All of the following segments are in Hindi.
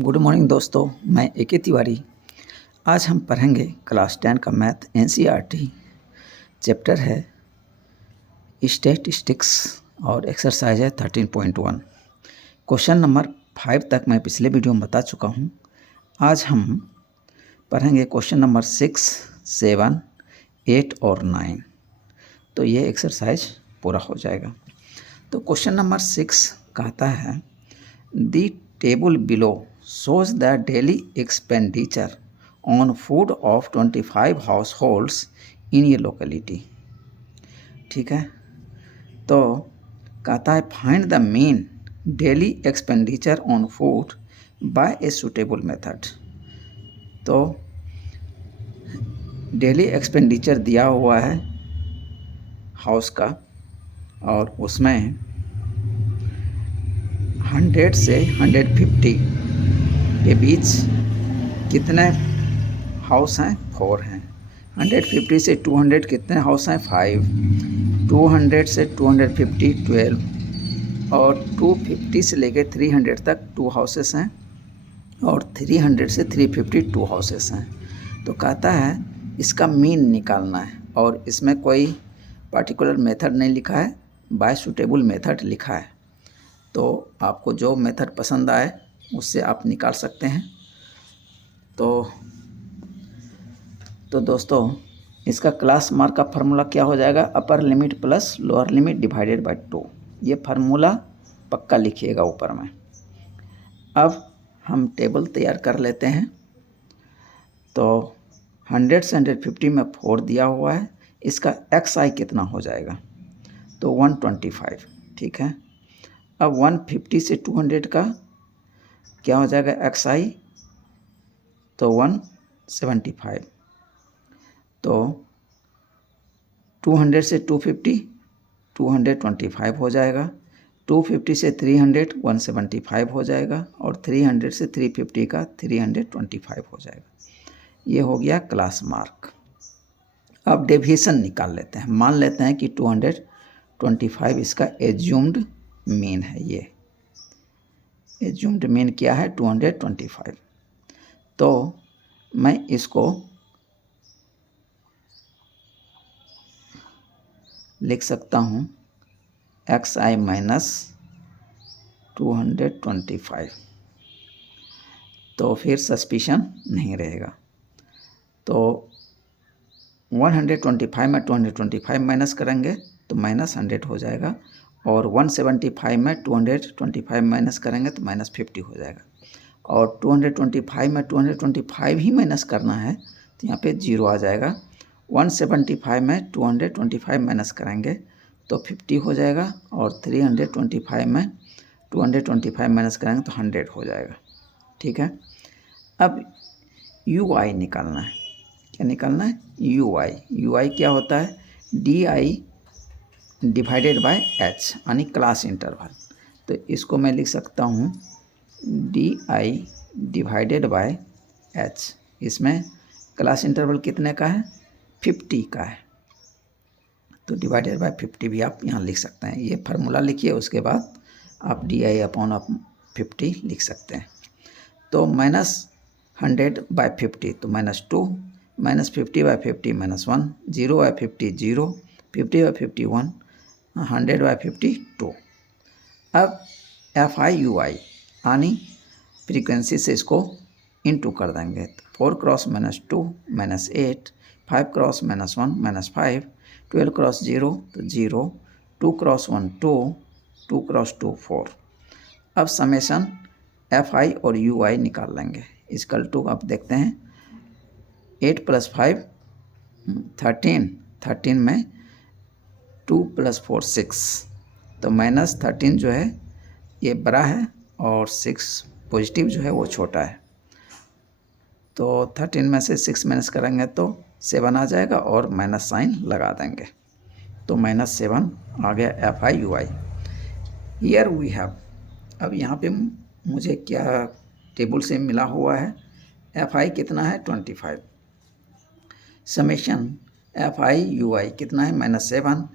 गुड मॉर्निंग दोस्तों, मैं ए.के. तिवारी। आज हम पढ़ेंगे क्लास 10 का मैथ एनसीईआरटी चैप्टर है स्टैटिस्टिक्स और एक्सरसाइज है 13.1। क्वेश्चन नंबर 5 तक मैं पिछले वीडियो में बता चुका हूँ। आज हम पढ़ेंगे क्वेश्चन नंबर 6, 7, 8 और 9। तो ये एक्सरसाइज पूरा हो जाएगा। तो क्वेश्चन नंबर 6 कहता है दी table below shows the daily expenditure on food of 25 households in a locality। ठीक है, तो कहता है find the mean daily expenditure on food by a suitable method. तो डेली एक्सपेंडिचर दिया हुआ है हाउस का और उसमें 100 से 150 के बीच कितने हाउस हैं? 4 हैं। 150 से 200 कितने हाउस हैं? 5। 200 से 250 12 और 250 से लेकर 300 तक 2 हाउसेस हैं और 300 से 350 2 हाउसेस हैं। तो कहता है इसका मीन निकालना है और इसमें कोई पर्टिकुलर मेथड नहीं लिखा है, बाय सुटेबल मेथड लिखा है। तो आपको जो मेथड पसंद आए उससे आप निकाल सकते हैं। तो दोस्तों इसका क्लास मार्क का फार्मूला क्या हो जाएगा? अपर limit plus lower limit divided by 2। ये फार्मूला पक्का लिखिएगा ऊपर में। अब हम टेबल तैयार कर लेते हैं। तो 100 से 150 में 4 दिया हुआ है। इसका XI कितना हो जाएगा? तो 125। ठीक है, अब 150 से 200 का क्या हो जाएगा XI? तो 175। तो 200 से 250 225 हो जाएगा। 250 से 300 175 हो जाएगा और 300 से 350 का 325 हो जाएगा। ये हो गया क्लास मार्क। अब डेविएशन निकाल लेते हैं। मान लेते हैं कि 225 इसका एज्यूम्ड मीन है। ये एज्यूम्ड मीन क्या है? 225। तो मैं इसको लिख सकता हूँ XI माइनस 225। तो फिर सस्पिशन नहीं रहेगा। तो 125 में 225 माइनस करेंगे तो -100 हो जाएगा और 175 में 225 माइनस करेंगे तो -50 हो जाएगा और 225 में 225 ही माइनस करना है तो यहाँ पे 0 आ जाएगा। 175 में 225 माइनस करेंगे तो 50 हो जाएगा और 325 में 225 माइनस करेंगे तो 100 हो जाएगा। ठीक है, अब UI निकालना है। क्या निकालना है? UI क्या होता है? DI डिवाइडेड बाय H यानी क्लास इंटरवल। तो इसको मैं लिख सकता हूँ DI डिवाइडेड बाय H। इसमें क्लास इंटरवल कितने का है? 50 का है। तो डिवाइडेड बाय 50 भी आप यहाँ लिख सकते हैं। ये फार्मूला लिखिए, उसके बाद आप DI अपॉन 50 लिख सकते हैं। तो -100 बाय 50 तो -2, -50 बाय 50 -1, 0 बाय 50 0, 50 बाय 50 1, 100 बाय 50 2। अब FI/UI यानी फ्रीक्वेंसी से इसको इनटू कर देंगे। 4 क्रॉस -2 -8, 5 क्रॉस -1 -5, 12 क्रॉस 0 तो 0, 2 क्रॉस 1 2, 2 क्रॉस 2 4। अब समेशन FI और UI निकाल लेंगे। इक्वल टू आप देखते हैं 8 + 5 13 में 2 + 4 6। तो -13 जो है ये बड़ा है और 6 पॉजिटिव जो है वो छोटा है। तो 13 में से 6 माइनस करेंगे तो 7 आ जाएगा और माइनस साइन लगा देंगे। तो -7 आ गया FI/UI। Here we have. अब यहाँ पे मुझे क्या टेबल से मिला हुआ है? FI कितना है? 25। समेशन FI/UI कितना है? -7।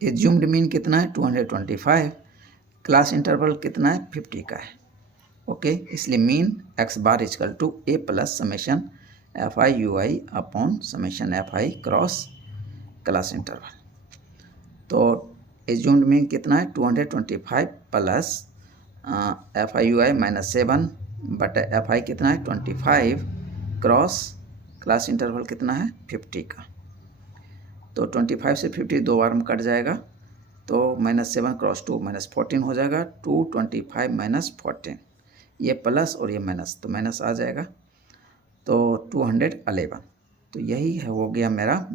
एज्यूम्ड मीन कितना है? 225। क्लास इंटरवल कितना है? 50 का है। ओके, इसलिए mean x bar equal to a plus summation f i u i upon summation f i cross class interval. तो एज्यूम्ड मीन कितना है 225 plus f i u i -7 but f i कितना है 25 क्रॉस क्लास इंटरवल कितना है 50 का। तो 25 से 50 दो बार में कट जाएगा, तो -7 क्रॉस 2 -14 हो जाएगा। 225 -14, ये प्लस और ये माइनस, तो माइनस आ जाएगा, तो 211। तो यही है हो गया मेरा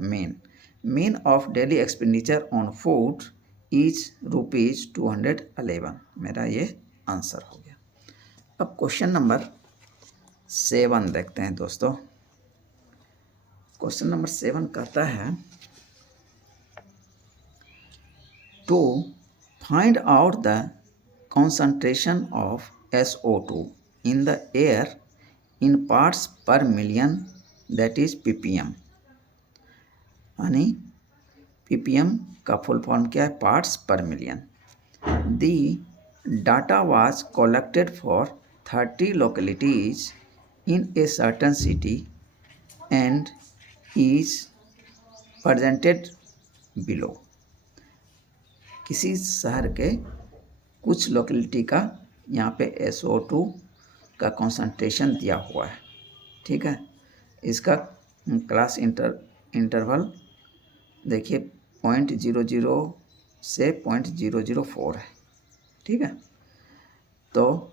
mean of daily expenditure on food is ₹211। मेरा ये आंसर हो गया। अब क्वेश्चन नंबर 7 देखते हैं दोस्तों। क्वेश्चन नंबर 7 कहता है to find out the concentration of SO2 in the air in parts per million, that is ppm। यानी ppm का फुल फॉर्म क्या है, पार्ट्स पर million. The data was collected for 30 localities in a certain city and is presented below. किसी शहर के कुछ लोकेलिटी का यहाँ पे SO2 का कॉन्सेंट्रेशन दिया हुआ है, ठीक है। इसका क्लास इंटरवल देखिए 0.00 से 0.004 है, ठीक है। तो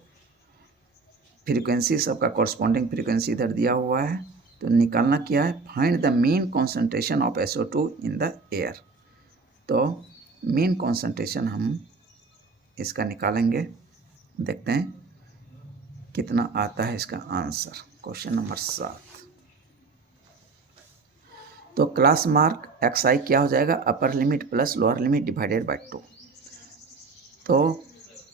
फ्रीक्वेंसी सबका कॉरस्पॉन्डिंग फ्रीक्वेंसी इधर दिया हुआ है। तो निकालना क्या है, find the mean concentration of SO2 in the air. तो मीन कॉन्सेंट्रेशन हम इसका निकालेंगे, देखते हैं कितना आता है इसका आंसर। Question number 7। तो क्लास मार्क एक्स आई क्या हो जाएगा, अपर limit plus lower limit divided by 2। तो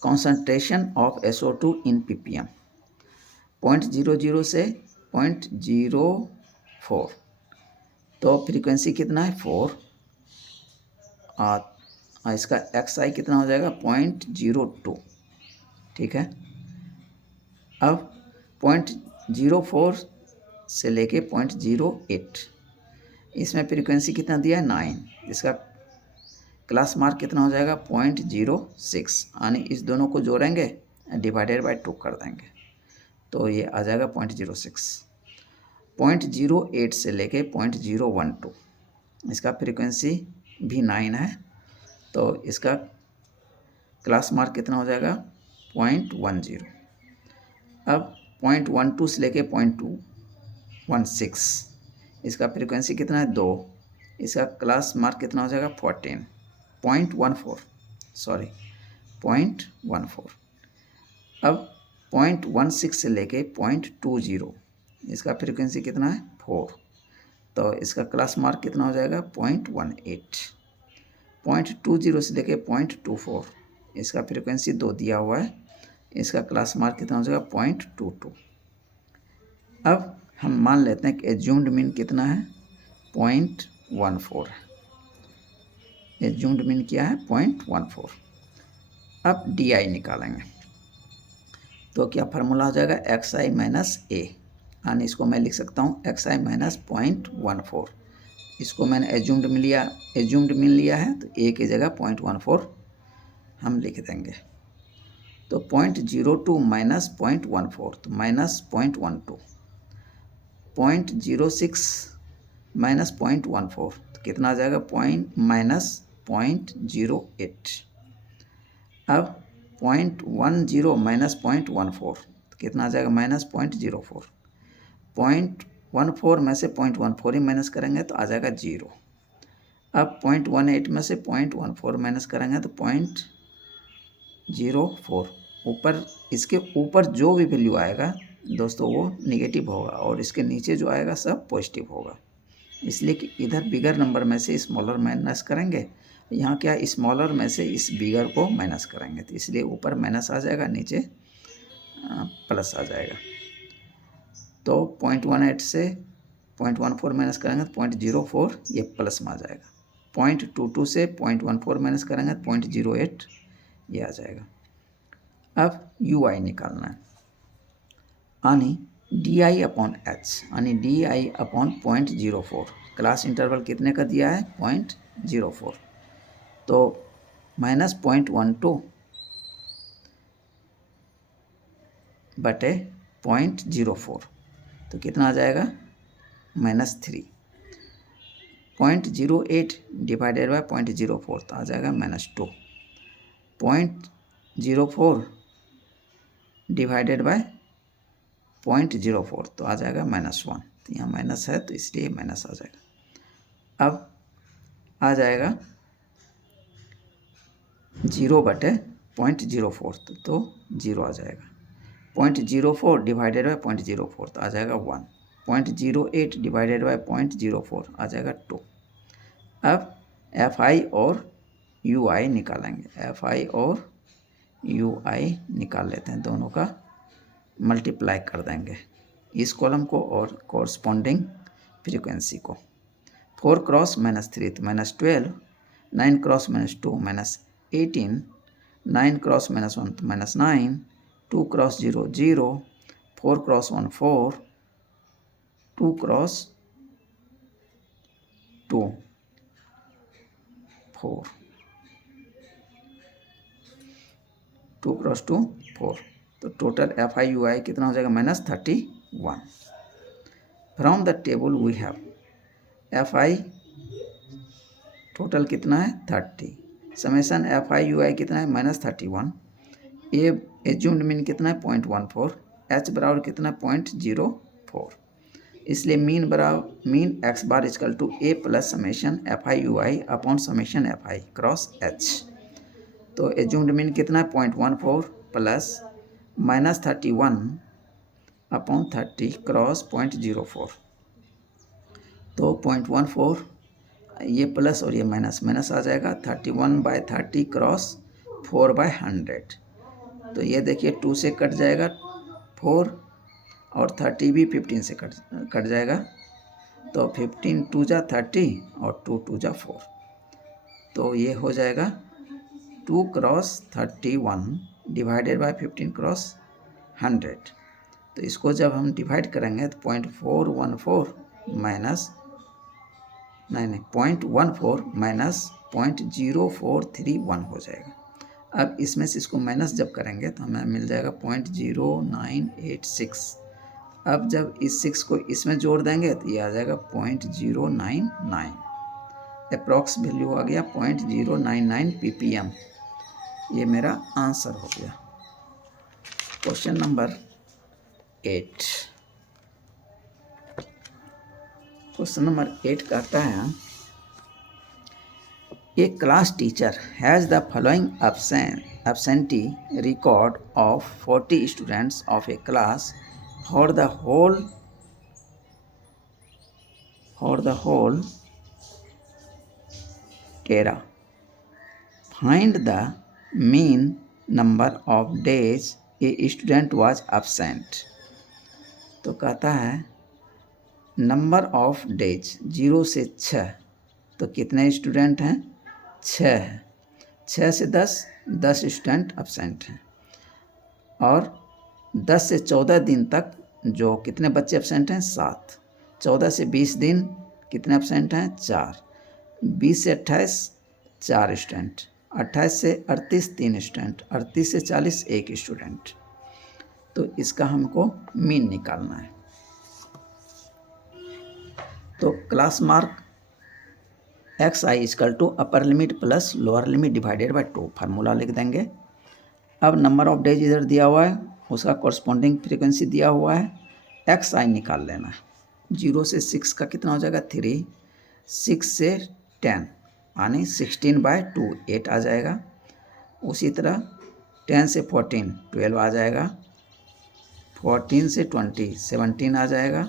concentration of SO2 in ppm 0.00 से 0.04। तो फ्रीक्वेंसी कितना है 4, इसका एक्स आई कितना हो जाएगा 0.02, ठीक है। अब 0.04 से लेके 0.08, इसमें फ्रीक्वेंसी कितना दिया है 9, इसका क्लास मार्क कितना हो जाएगा 0.06, यानी इस दोनों को जोड़ेंगे डिवाइडेड बाय 2 कर देंगे, तो ये आ जाएगा 0.06। 0.08 से लेके 0.012, इसका फ्रीक्वेंसी भी 9 है, तो इसका क्लास मार्क कितना हो जाएगा 0.10। अब 0.12 से लेके 0.216, इसका फ्रीक्वेंसी कितना है 2, इसका क्लास मार्क कितना हो जाएगा 0.14। अब 0.16 से लेके 0.20, इसका फ्रीक्वेंसी कितना है 4, तो इसका क्लास मार्क कितना हो जाएगा 0.18। 0.20 से लेके 0.24, इसका फ्रीक्वेंसी 2 दिया हुआ है, इसका क्लास मार्क कितना हो जाएगा 0.22। अब हम मान लेते हैं कि एज्यूम्ड मीन कितना है 0.14 है। एज्यूम्ड मीन क्या है 0.14। अब DI निकालेंगे, तो क्या फार्मूला हो जाएगा XI माइनस A, यानी इसको मैं लिख सकता हूँ XI माइनस 0.14। इसको मैंने एज्यूम्ड मीन लिया है, तो A की जगह 0.14 हम लिख देंगे। तो 0.02 माइनस 0.14, तो माइनस 0.12। 0.06 माइनस 0.14, तो कितना आ जाएगा माइनस 0.08। अब 0.10 माइनस 0.14, तो कितना आ जाएगा माइनस 0.04। 0.14 में से 0.14 ही माइनस करेंगे तो आ जाएगा 0। अब 0.18 में से 0.14 माइनस करेंगे तो 0.04। ऊपर इसके ऊपर जो भी वैल्यू आएगा दोस्तों वो निगेटिव होगा, और इसके नीचे जो आएगा सब पॉजिटिव होगा, इसलिए कि इधर बिगर नंबर में से स्मॉलर माइनस करेंगे, यहाँ क्या स्मॉलर में से इस बिगर को माइनस करेंगे, तो इसलिए ऊपर माइनस आ जाएगा, नीचे प्लस आ जाएगा। तो 0.18 से 0.14 माइनस करेंगे तो 0.04, ये प्लस में आ जाएगा। 0.22 से 0.14 माइनस करेंगे तो 0.08 ये आ जाएगा। अब UI निकालना है, आणि DI/H यानी DI/0.04। क्लास इंटरवल कितने का दिया है? 0.04। तो -0.12 बटे 0.04 तो कितना आ जाएगा? -3। 0.08 डिवाइडेड बाय 0.04 तो आ जाएगा -2। 0.04 डिवाइडेड बाय 0.04 तो आ जाएगा -1। तो यहाँ माइनस है तो इसलिए माइनस आ जाएगा। अब आ जाएगा 0 बटे 0.04 तो 0 आ जाएगा। 0.04 डिवाइडेड बाय 0.04 तो आ जाएगा 1। 0.08 डिवाइडेड बाय 0.04 आ जाएगा 2। अब FI और UI निकालेंगे। FI और UI निकाल लेते हैं, दोनों का मल्टीप्लाई कर देंगे, इस कॉलम को और कॉरस्पॉन्डिंग फ्रीक्वेंसी को। 4 क्रॉस -3 तो -12, 9 क्रॉस -2 -18, 9 क्रॉस -1 तो -9, 2 क्रॉस 0 0, 4 क्रॉस 1 4, 2 क्रॉस 2 4, 2 क्रॉस 2 4। तो टोटल FI UI कितना हो जाएगा? -31। From the table we have FI total कितना है? 30। समेशन FI UI कितना है? -31। एज्यूम्ड मीन कितना है? 0.14। H बराबर कितना है? 0.04। इसलिए mean x bar equal to A plus summation FI UI upon summation FI cross H। तो एज्यूम्ड मीन कितना है? 0.14 प्लस -31 अपॉन 30 क्रॉस 0.04। तो 0.14 ये प्लस और ये माइनस आ जाएगा। 31/30 क्रॉस 4/100। तो ये देखिए 2 से कट जाएगा 4 और 30 भी 15 से कट जाएगा। तो 15 2 जा 30 और 2 2 जा 4। तो ये हो जाएगा 2 क्रॉस 31 डिवाइडेड बाय 15 क्रॉस 100। तो इसको जब हम डिवाइड करेंगे तो 0.414 माइनस 0.14 माइनस 0.0431 हो जाएगा। अब इसमें से इसको माइनस जब करेंगे तो हमें मिल जाएगा 0.0986। अब जब इस 6 को इसमें जोड़ देंगे तो ये आ जाएगा 0.099। अप्रॉक्स वैल्यू आ गया 0.099 ppm। ये मेरा आंसर हो गया। Question number 8। क्वेश्चन नंबर 8 कहता है a class teacher has the following absentee record of 40 students of a class for the whole term. Find the mean number of days a student was absent. तो कहता है नंबर ऑफ डेज 0 से 6, तो कितने स्टूडेंट हैं? 6 है। 6 से 10 स्टूडेंट एब्सेंट हैं। और 10 से 14 दिन तक जो कितने बच्चे एब्सेंट हैं? 7। 14 से 20 दिन कितने एब्सेंट हैं? 4। 20 से 28 4 स्टूडेंट। 28 से 38 3 स्टूडेंट। 38 से 40 1 स्टूडेंट। तो इसका हमको मीन निकालना है। तो class mark XI equal to upper limit plus lower limit divided by 2 formula लिख देंगे। अब नंबर ऑफ डेज इधर दिया हुआ है, उसका कॉरस्पॉन्डिंग फ्रीक्वेंसी दिया हुआ है। XI निकाल लेना है। 0 से 6 का कितना हो जाएगा? 3। 6 से 10 यानी 16/2 8 आ जाएगा। उसी तरह 10 से 14 12 आ जाएगा। 14 से 20 17 आ जाएगा।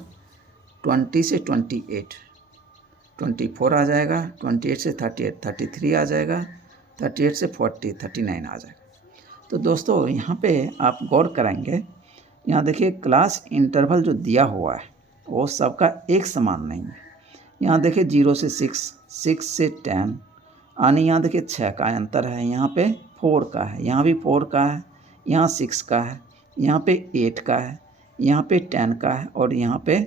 20 से 28 24 आ जाएगा। 28 से 38 33 आ जाएगा। 38 से 40 39 आ जाएगा। तो दोस्तों यहाँ पे आप गौर करेंगे, यहाँ देखिए क्लास इंटरवल जो दिया हुआ है वो सबका एक समान नहीं है। यहाँ देखिए 0 से 6, 6 से 10 यानी यहाँ देखिए 6 का अंतर है। यहाँ पे 4 का है, यहाँ भी 4 का है, यहाँ 6 का है, यहाँ पे 8 का है, यहाँ पे 10 का है और यहाँ पे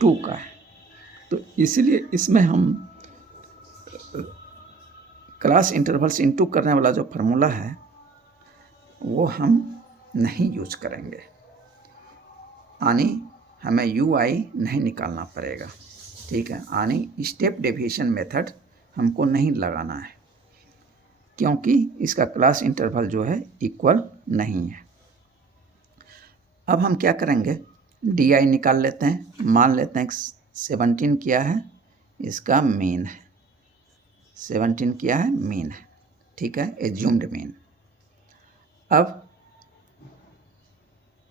2 का है, तो इसलिए इसमें हम क्लास इंटरवल्स इनटू करने वाला जो फार्मूला है वो हम नहीं यूज करेंगे, यानी हमें UI नहीं निकालना पड़ेगा, ठीक है। यानी स्टेप डेविएशन मेथड हमको नहीं लगाना है, क्योंकि इसका क्लास इंटरवल जो है इक्वल नहीं है। अब हम क्या करेंगे, DI निकाल लेते हैं। मान लेते हैं 17 क्या है, इसका मीन है। 17 क्या है, मीन है, ठीक है, एज्यूम्ड मीन। अब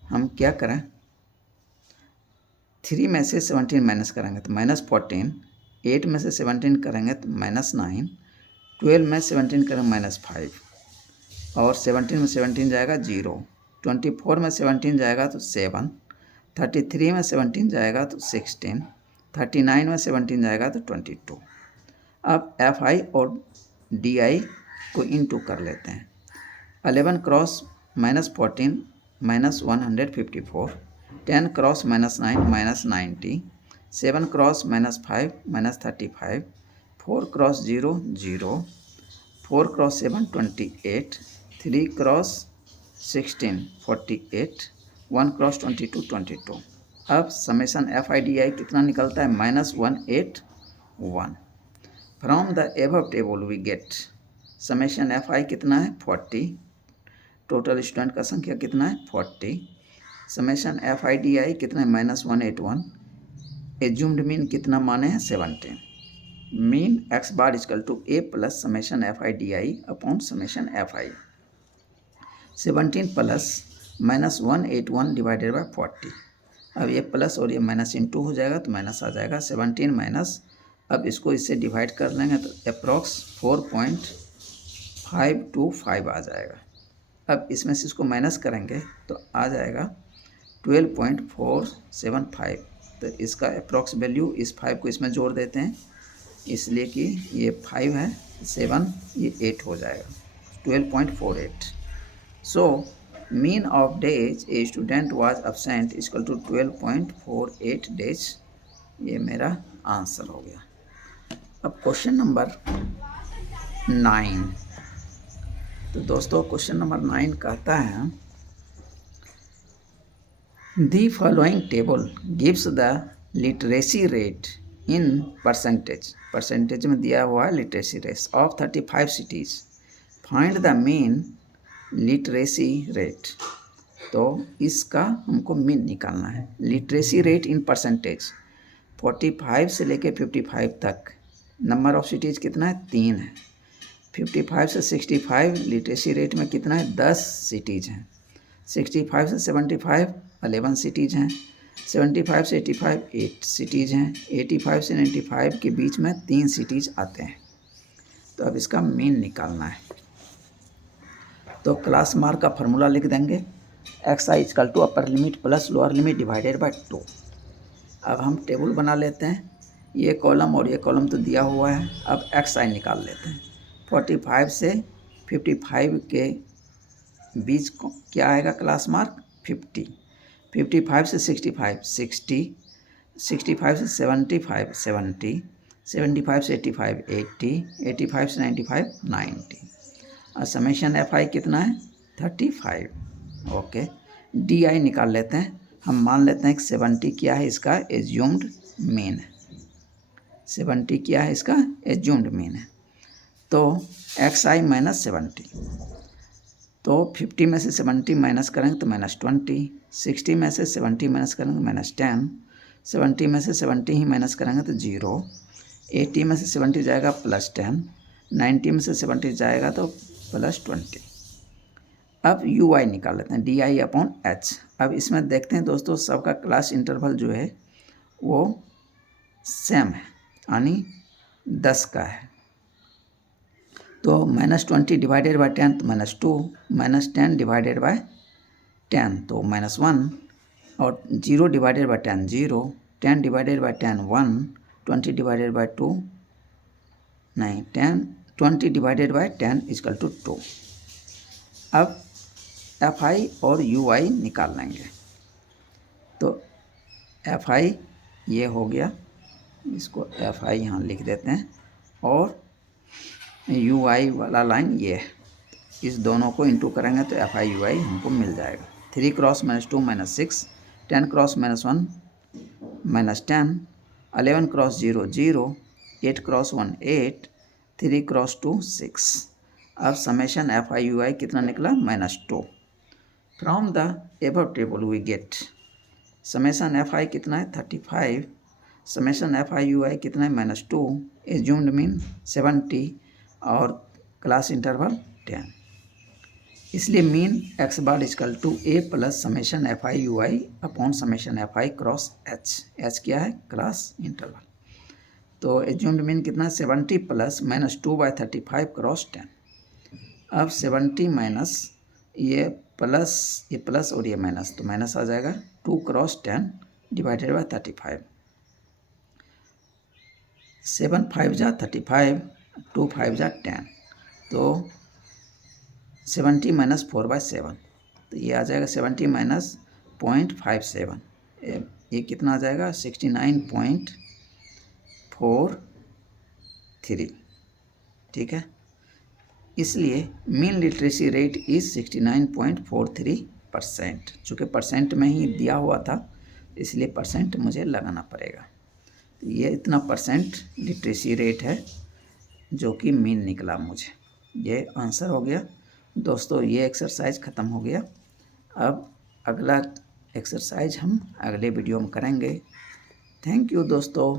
हम क्या करें, 3 में से 17 माइनस करेंगे तो -14, 8 में से 17 करेंगे तो -9, 12 में 17 करेंगे -5, और 17 में 17 जाएगा 0, 24 में 17 जाएगा तो 7, 33 में 17 जाएगा तो 16, 39 में 17 जाएगा तो 22। अब FI और DI को इनटू कर लेते हैं। 11 cross -14 -154, 10 cross -9 -90, 7 cross -5 -35, 4 cross 0 0, 4 cross 7 28, 3 cross 16 48, 1 cross 22 22। अब समेशन FIDI कितना निकलता है, -181। From the above table we get summation FI कितना है 40, टोटल स्टूडेंट का संख्या कितना है 40, समेशन FIDI कितना है -181, एज्यूम्ड मीन कितना माने हैं 17, mean x bar equal to A plus summation FIDI upon summation FI। 17 plus -181 divided by 40। अब ये प्लस और ये माइनस इंटू हो जाएगा तो माइनस आ जाएगा, 17 माइनस, अब इसको इससे डिवाइड कर लेंगे तो अप्रॉक्स 4.525 आ जाएगा। अब इसमें से इसको माइनस करेंगे तो आ जाएगा 12.475, तो इसका अप्रॉक्स वैल्यू, इस 5 को इसमें जोड़ देते हैं, इसलिए कि ये 5 है, 7 ये 8 हो जाएगा, 12.48। So mean of days a student was absent equal to 12.48 days. ये मेरा आंसर हो गया। अब क्वेश्चन नंबर 9, तो दोस्तों क्वेश्चन नंबर 9 कहता है the following table gives the literacy rate in percentage में दिया हुआ है literacy rate of 35 cities, find the mean literacy rate. तो इसका हमको मीन निकालना है। लिटरेसी रेट इन परसेंटेज 45 से लेके 55 तक नंबर ऑफ सिटीज़ कितना है, 3 है। 55 से 65 लिटरेसी रेट में कितना है, 10 सिटीज़ हैं। 65 से 75 11 सिटीज़ हैं। 75 से 85 8 सिटीज़ हैं। 85 से 95 के बीच में 3 सिटीज़ आते हैं। तो अब इसका मीन निकालना है। तो क्लास मार्क का फार्मूला लिख देंगे, XI equal to upper limit plus lower limit divided by 2। अब हम टेबल बना लेते हैं, ये कॉलम और ये कॉलम तो दिया हुआ है। अब XI निकाल लेते हैं। 45 से 55 के बीच क्या आएगा क्लास मार्क, 50। 55 से 65 60, 65 से 75 70, 75 से 85 80, 85 से 95 90। और समेशन FI कितना है 35। ओके, DI निकाल लेते हैं। हम मान लेते हैं कि 70 क्या है, इसका एज्यूम्ड मीन है। 70 क्या है, इसका एज्यूम्ड मीन है। तो XI माइनस 70, तो 50 में से 70 माइनस करेंगे तो -20, 60 में से 70 माइनस करेंगे तो -10, 70 में से 70 ही माइनस करेंगे तो 0, 80 में से 70 जाएगा +10, 90 में से 70 जाएगा तो +20। अब UI निकाल लेते हैं, DI अपॉन H। अब इसमें देखते हैं दोस्तों, सबका क्लास इंटरवल जो है वो सेम है, यानी 10 का है। तो -20 डिवाइडेड बाय 10 तो -2, -10 डिवाइडेड बाय 10 तो -1, और 0 divided by 10 0, 10 divided by 10 1, 20 divided by 2 नहीं 10, 20 डिवाइडेड बाय 10 इक्वल टू 2। अब FI और UI निकाल लेंगे। एफ आई ये हो गया, इसको एफ आई यहाँ लिख देते हैं, और यू आई वाला लाइन ये है। इस दोनों को इंटू करेंगे तो एफ आई यू आई हमको मिल जाएगा। 3 cross -2 -6, 10 cross -1 -10, 11 cross 0 0, 8 cross 1 8, 3 cross 2 6। अब summation f i u i कितना निकला? -2। From the above table we get summation f i कितना है? 35। Summation f i u i कितना है? -2। एज्यूम्ड मीन 70 और क्लास इंटरवल 10। इसलिए mean x bar equal to a plus summation f i u i upon summation f i cross h. H क्या है? Class interval. तो एज्यूम्ड मीन कितना? 70 प्लस -2/35 क्रॉस 10। अब 70 माइनस ये प्लस और ये माइनस, तो माइनस आ जाएगा। 2 क्रॉस 10 डिवाइडेड बाय 35। 7 5 जा 35, 2 5 जा 10, तो 70 माइनस 4/7, तो ये आ जाएगा 70 माइनस 0.57, ये कितना आ जाएगा? 69.43। ठीक है, इसलिए मीन लिटरेसी रेट इज़ 69.43%। चूँकि परसेंट में ही दिया हुआ था इसलिए परसेंट मुझे लगाना पड़ेगा। तो ये इतना परसेंट लिटरेसी रेट है जो कि मीन निकला मुझे। ये आंसर हो गया दोस्तों। ये एक्सरसाइज ख़त्म हो गया। अब अगला एक्सरसाइज हम अगले वीडियो में करेंगे। थैंक यू दोस्तों।